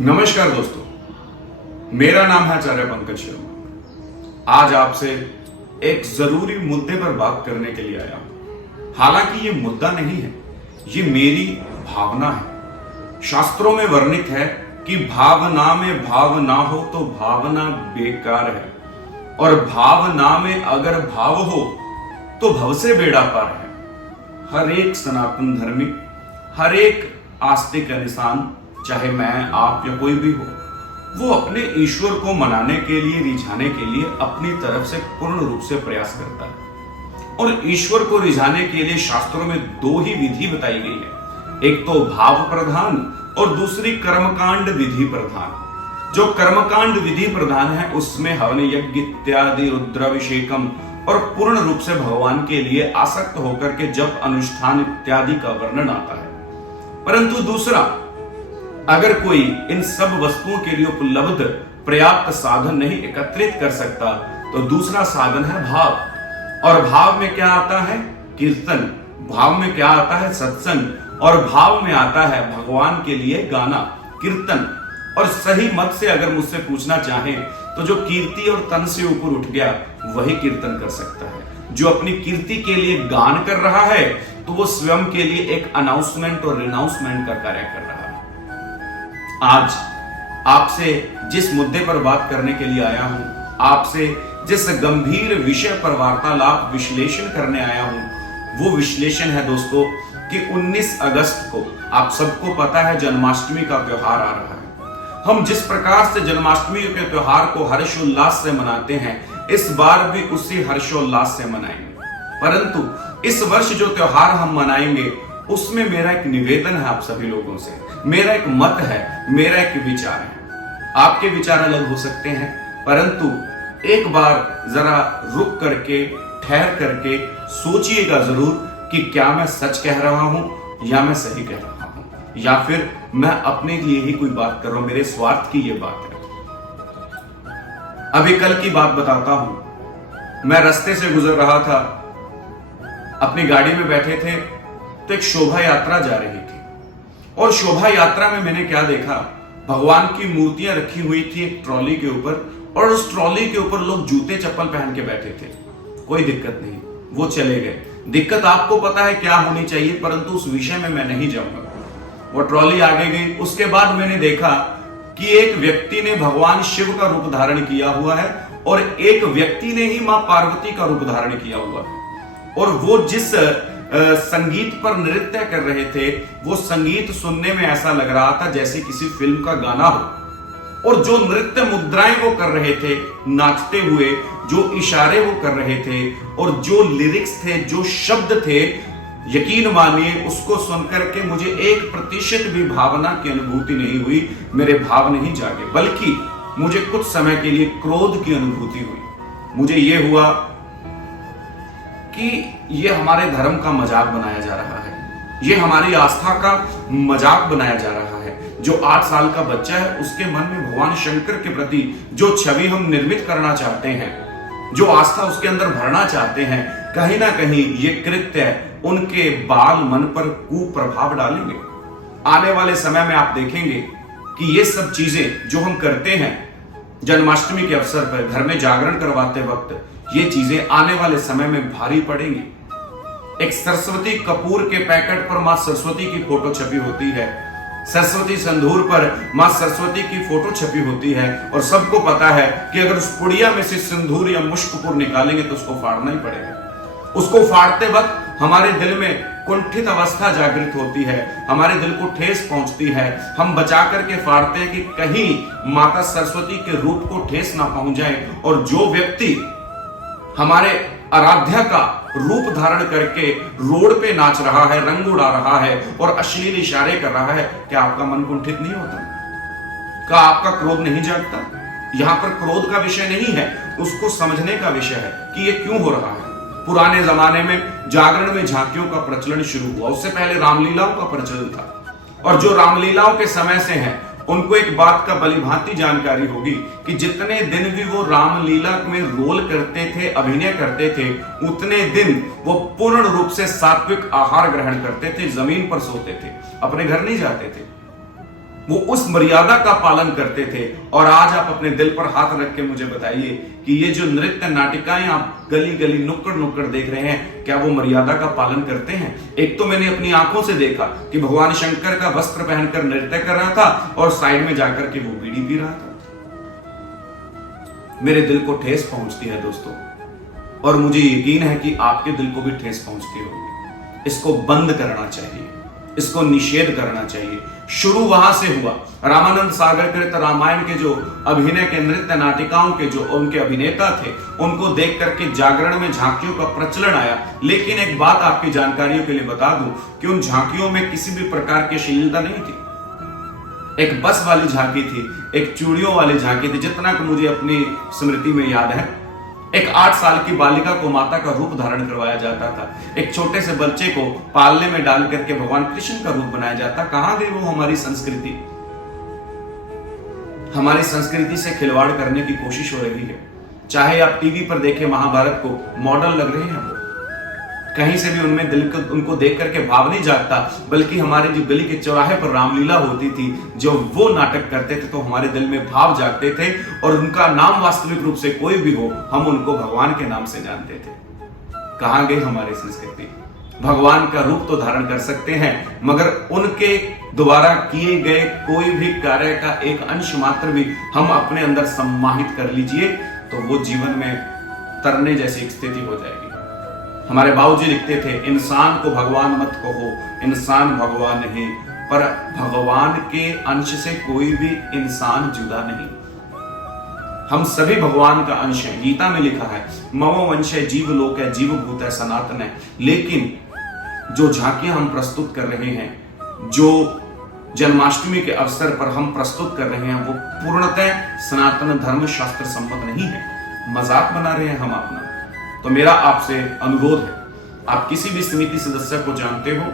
नमस्कार दोस्तों, मेरा नाम है आचार्य पंकज शर्मा। आज आपसे एक जरूरी मुद्दे पर बात करने के लिए आया हूं। हालांकि ये मुद्दा नहीं है, ये मेरी भावना है। शास्त्रों में वर्णित है कि भावना में भाव ना हो तो भावना बेकार है, और भावना में अगर भाव हो तो भव से बेड़ा पार है। हर एक सनातन धर्मी, हर एक आस्तिक इंसान, चाहे मैं, आप या कोई भी हो, वो अपने ईश्वर को मनाने के लिए, रिझाने के लिए अपनी तरफ से पूर्ण रूप से प्रयास करता है। और ईश्वर को रिझाने के लिए शास्त्रों में दो ही विधि बताई गई है, एक तो भाव प्रधान और दूसरी कर्मकांड विधि प्रधान। जो कर्मकांड विधि प्रधान है उसमें हवन यज्ञ इत्यादि, रुद्राभिषेकम और पूर्ण रूप से भगवान के लिए आसक्त होकर के जप अनुष्ठान इत्यादि का वर्णन आता है। परंतु दूसरा, अगर कोई इन सब वस्तुओं के लिए उपलब्ध पर्याप्त साधन नहीं एकत्रित कर सकता तो दूसरा साधन है भाव। और भाव में क्या आता है? कीर्तन। भाव में क्या आता है? सत्संग। और भाव में आता है भगवान के लिए गाना, कीर्तन। और सही मत से अगर मुझसे पूछना चाहे तो जो कीर्ति और तन से ऊपर उठ गया वही कीर्तन कर सकता है। जो अपनी कीर्ति के लिए गान कर रहा है तो वो स्वयं के लिए एक अनाउंसमेंट और रिनाउंसमेंट का कार्य कर रहा है। आज आपसे जिस मुद्दे पर बात करने के लिए आया हूं, आपसे जिस गंभीर विषय पर वार्तालाप विश्लेषण करने आया हूं, वो विश्लेषण है दोस्तों कि 19 अगस्त को आप सबको पता है जन्माष्टमी का त्योहार आ रहा है। हम जिस प्रकार से जन्माष्टमी के त्योहार को हर्षोल्लास से मनाते हैं, इस बार भी उसी हर्षोल्लास से मनाएंगे। परंतु इस वर्ष जो त्योहार हम मनाएंगे उसमें मेरा एक निवेदन है आप सभी लोगों से, मेरा एक मत है, मेरा एक विचार है। आपके विचार अलग हो सकते हैं, परंतु एक बार जरा रुक करके, ठहर करके सोचिएगा जरूर कि क्या मैं सच कह रहा हूं या मैं सही कह रहा हूं, या फिर मैं अपने लिए ही कोई बात कर रहा हूं, मेरे स्वार्थ की ये बात है। अभी कल की बात बताता हूं। मैं रास्ते से गुजर रहा था, अपनी गाड़ी में बैठे थे तो एक शोभा यात्रा जा रही थी, और शोभा यात्रा में मैंने क्या देखा, भगवान की मूर्तियां रखी हुई थी एक ट्रॉली के ऊपर, और उस ट्रॉली के ऊपर लोग जूते चप्पल पहन के बैठे थे। कोई दिक्कत नहीं, वो चले गए। दिक्कत आपको पता है क्या होनी चाहिए, परंतु उस विषय में मैं नहीं जाऊंगा। वो ट्रॉली आगे गई। उसके बाद मैंने देखा कि एक व्यक्ति ने भगवान शिव का रूप धारण किया हुआ है और एक व्यक्ति ने ही मां पार्वती का रूप धारण किया हुआ है। और वो जिस संगीत पर नृत्य कर रहे थे, वो संगीत सुनने में ऐसा लग रहा था जैसे किसी फिल्म का गाना हो। और जो नृत्य मुद्राएं वो कर रहे थे नाचते हुए, जो इशारे वो कर रहे थे, और जो लिरिक्स थे, जो शब्द थे, यकीन मानिए उसको सुनकर के मुझे 1% भी भावना की अनुभूति नहीं हुई, मेरे भाव नहीं जागे, बल्कि मुझे कुछ समय के लिए क्रोध की अनुभूति हुई। मुझे यह हुआ कि ये हमारे धर्म का मजाक बनाया जा रहा है, ये हमारी आस्था का मजाक बनाया जा रहा है। जो 8 साल का बच्चा है उसके मन में भगवान शंकर के प्रति जो छवि हम निर्मित करना चाहते हैं, जो आस्था उसके अंदर भरना चाहते हैं, कहीं ना कहीं ये कृत्य उनके बाल मन पर कुप्रभाव डालेंगे। आने वाले समय में आप देखेंगे कि ये सब चीजें जो हम करते हैं जन्माष्टमी के अवसर पर, घर में जागरण करवाते वक्त, ये चीजें आने वाले समय में भारी पड़ेंगी। एक सरस्वती कपूर के पैकेट पर मां सरस्वती की फोटो छपी होती है, सरस्वती संधूर पर मां सरस्वती की फोटो छपी होती है, और सबको पता है कि अगर उस पुड़िया में से सिंदूर या मुश्कपुर निकालेंगे तो उसको फाड़ना ही पड़ेगा। उसको फाड़ते वक्त हमारे दिल में कुंठित अवस्था जागृत होती है, हमारे दिल को ठेस पहुंचती है। हम बचा करके फाड़ते हैं कि कहीं माता सरस्वती के रूप को ठेस ना पहुंच जाए। और जो व्यक्ति हमारे आराध्या का रूप धारण करके रोड पे नाच रहा है, रंग उड़ा रहा है और अश्लील इशारे कर रहा है, क्या आपका मन कुंठित नहीं होता? क्या आपका क्रोध नहीं जागता? यहां पर क्रोध का विषय नहीं है, उसको समझने का विषय है कि ये क्यों हो रहा है। पुराने जमाने में जागरण में झांकियों का प्रचलन शुरू हुआ, उससे पहले रामलीलाओं का प्रचलन था। और जो रामलीलाओं के समय से हैं उनको एक बात का भलीभांति जानकारी होगी कि जितने दिन भी वो रामलीला में रोल करते थे, अभिनय करते थे, उतने दिन वो पूर्ण रूप से सात्विक आहार ग्रहण करते थे, जमीन पर सोते थे, अपने घर नहीं जाते थे। वो उस मर्यादा का पालन करते थे। और आज आप अपने दिल पर हाथ रख के मुझे बताइए कि ये जो नृत्य नाटिकाएं आप गली गली नुक्कड़ नुक्कड़ देख रहे हैं, क्या वो मर्यादा का पालन करते हैं? एक तो मैंने अपनी आंखों से देखा कि भगवान शंकर का वस्त्र पहनकर नृत्य कर रहा था और साइड में जाकर के वो बीड़ी पी रहा था। मेरे दिल को ठेस पहुंचती है दोस्तों, और मुझे यकीन है कि आपके दिल को भी ठेस पहुंचती होगी। इसको बंद करना चाहिए, इसको निषेध करना चाहिए। शुरू वहां से हुआ। रामानंद सागर कृत रामायण के जो अभिनय के नृत्य नाटिकाओं के जो उनके अभिनेता थे, उनको देख करके जागरण में झांकियों का प्रचलन आया। लेकिन एक बात आपकी जानकारियों के लिए बता दूं कि उन झांकियों में किसी भी प्रकार की अश्लीलता नहीं थी। एक बस वाली झांकी थी, एक चूड़ियों वाली झांकी थी। जितना कि मुझे अपनी स्मृति में याद है, एक 8 साल की बालिका को माता का रूप धारण करवाया जाता था। एक छोटे से बच्चे को पालने में डाल करके भगवान कृष्ण का रूप बनाया जाता। कहां गई वो हमारी संस्कृति? हमारी संस्कृति से खिलवाड़ करने की कोशिश हो रही है। चाहे आप टीवी पर देखें महाभारत को, मॉडल लग रहे हैं वो। कहीं से भी उनमें दिल को उनको देख करके भाव नहीं जागता, बल्कि हमारे जो गली के चौराहे पर रामलीला होती थी, जो वो नाटक करते थे, तो हमारे दिल में भाव जागते थे। और उनका नाम वास्तविक रूप से कोई भी हो, हम उनको भगवान के नाम से जानते थे। कहां गई हमारी संस्कृति? भगवान का रूप तो धारण कर सकते हैं, मगर उनके द्वारा किए गए कोई भी कार्य का एक अंश मात्र भी हम अपने अंदर सम्माहित कर लीजिए, तो वो जीवन में तरने जैसी एक स्थिति हो जाएगी। हमारे बाबूजी लिखते थे, इंसान को भगवान मत कहो, इंसान भगवान नहीं, पर भगवान के अंश से कोई भी इंसान जुदा नहीं। हम सभी भगवान का अंश हैं। गीता में लिखा है, ममो वंश है जीव लोक है, जीव भूत है, सनातन है। लेकिन जो झांकियां हम प्रस्तुत कर रहे हैं, जो जन्माष्टमी के अवसर पर हम प्रस्तुत कर रहे हैं, वो पूर्णतः सनातन धर्म शास्त्र सम्मत नहीं है। मजाक बना रहे हैं हम अपना। तो मेरा आपसे अनुरोध है, आप किसी भी समिति सदस्य को जानते हो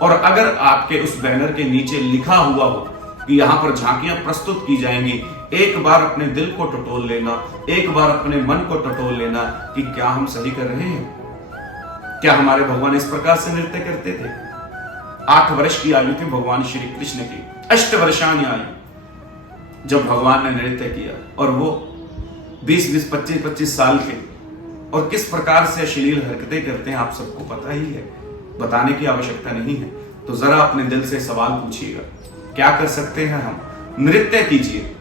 और अगर आपके उस बैनर के नीचे लिखा हुआ हो कि यहां पर झांकियां प्रस्तुत की जाएंगी, एक बार अपने दिल को टटोल लेना, एक बार अपने मन को टटोल लेना कि क्या हम सही कर रहे हैं? क्या हमारे भगवान इस प्रकार से नृत्य करते थे? 8 वर्ष की आयु थी भगवान श्री कृष्ण की, 8 वर्षानी आयु जब भगवान ने नृत्य किया, और वो 20-20, 25-25 साल के, और किस प्रकार से अश्लील हरकतें करते हैं आप सबको पता ही है, बताने की आवश्यकता नहीं है। तो जरा अपने दिल से सवाल पूछिएगा, क्या कर सकते हैं हम? नृत्य कीजिए,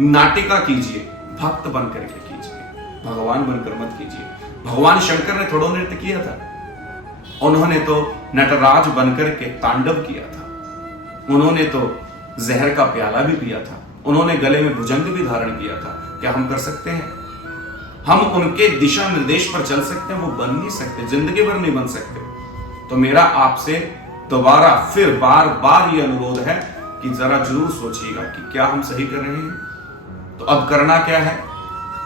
नाटिका कीजिए, भक्त बन करके कीजिए, भगवान बनकर मत कीजिए। भगवान शंकर ने थोड़ा नृत्य किया था, उन्होंने तो नटराज बनकर के तांडव किया था, उन्होंने तो जहर का प्याला भी पिया था, उन्होंने गले में भुजंग भी धारण किया था। क्या हम कर सकते हैं? हम उनके दिशा निर्देश पर चल सकते हैं? वो बन नहीं सकते, जिंदगी भर नहीं बन सकते। तो मेरा आपसे दोबारा फिर बार बार ये अनुरोध है कि जरा जरूर सोचिएगा कि क्या हम सही कर रहे हैं। तो अब करना क्या है?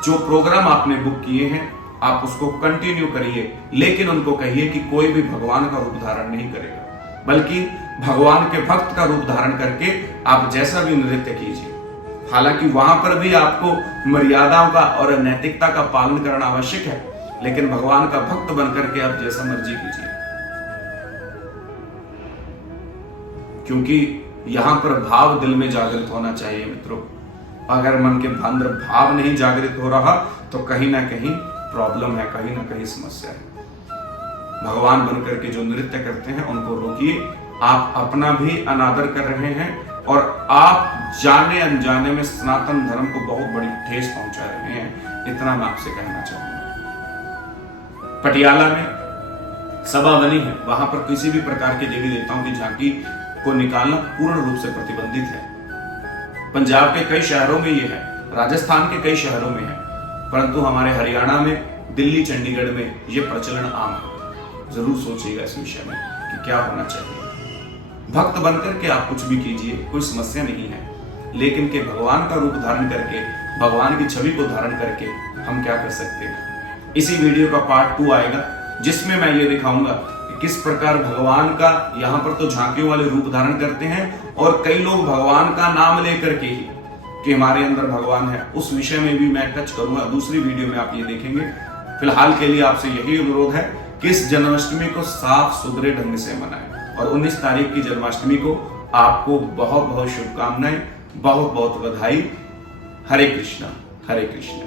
जो प्रोग्राम आपने बुक किए हैं आप उसको कंटिन्यू करिए, लेकिन उनको कहिए कि कोई भी भगवान का रूप धारण नहीं करेगा, बल्कि भगवान के भक्त का रूप धारण करके आप जैसा भी नृत्य कीजिए। हालांकि वहां पर भी आपको मर्यादाओं का और नैतिकता का पालन करना आवश्यक है, लेकिन भगवान का भक्त बनकर के आप जैसा मर्जी कीजिए, क्योंकि यहां पर भाव दिल में जागृत होना चाहिए मित्रों। अगर मन के अंदर भाव नहीं जागृत हो रहा तो कहीं ना कहीं प्रॉब्लम है, कहीं ना कहीं समस्या है। भगवान बनकर के जो नृत्य करते हैं उनको रोकिए। आप अपना भी अनादर कर रहे हैं और आप जाने अनजाने में सनातन धर्म को बहुत बड़ी ठेस पहुंचा रहे हैं। इतना मैं आपसे कहना चाहूंगा। पटियाला में सभा बनी है, वहां पर किसी भी प्रकार के देवी देवताओं की झांकी को निकालना पूर्ण रूप से प्रतिबंधित है। पंजाब के कई शहरों में यह है, राजस्थान के कई शहरों में है, परंतु हमारे हरियाणा में, दिल्ली, चंडीगढ़ में यह प्रचलन आम है। जरूर सोचिएगा इस विषय में कि क्या होना चाहिए। भक्त बनकर के आप कुछ भी कीजिए, कोई समस्या नहीं है, लेकिन के भगवान का रूप धारण करके, भगवान की छवि को धारण करके हम क्या कर सकते हैं। इसी वीडियो का पार्ट 2 आएगा, जिसमें मैं ये दिखाऊंगा कि किस प्रकार भगवान का यहाँ पर तो झांकियों वाले रूप धारण करते हैं, और कई लोग भगवान का नाम लेकर के ही कि हमारे अंदर भगवान है, उस विषय में भी मैं टच करूंगा। दूसरी वीडियो में आप ये देखेंगे। फिलहाल के लिए आपसे यही अनुरोध है कि इस जन्माष्टमी को साफ सुथरे ढंग से मनाएं, और 19 तारीख की जन्माष्टमी को आपको बहुत बहुत शुभकामनाएं, बहुत बहुत बधाई। हरे कृष्णा, हरे कृष्णा।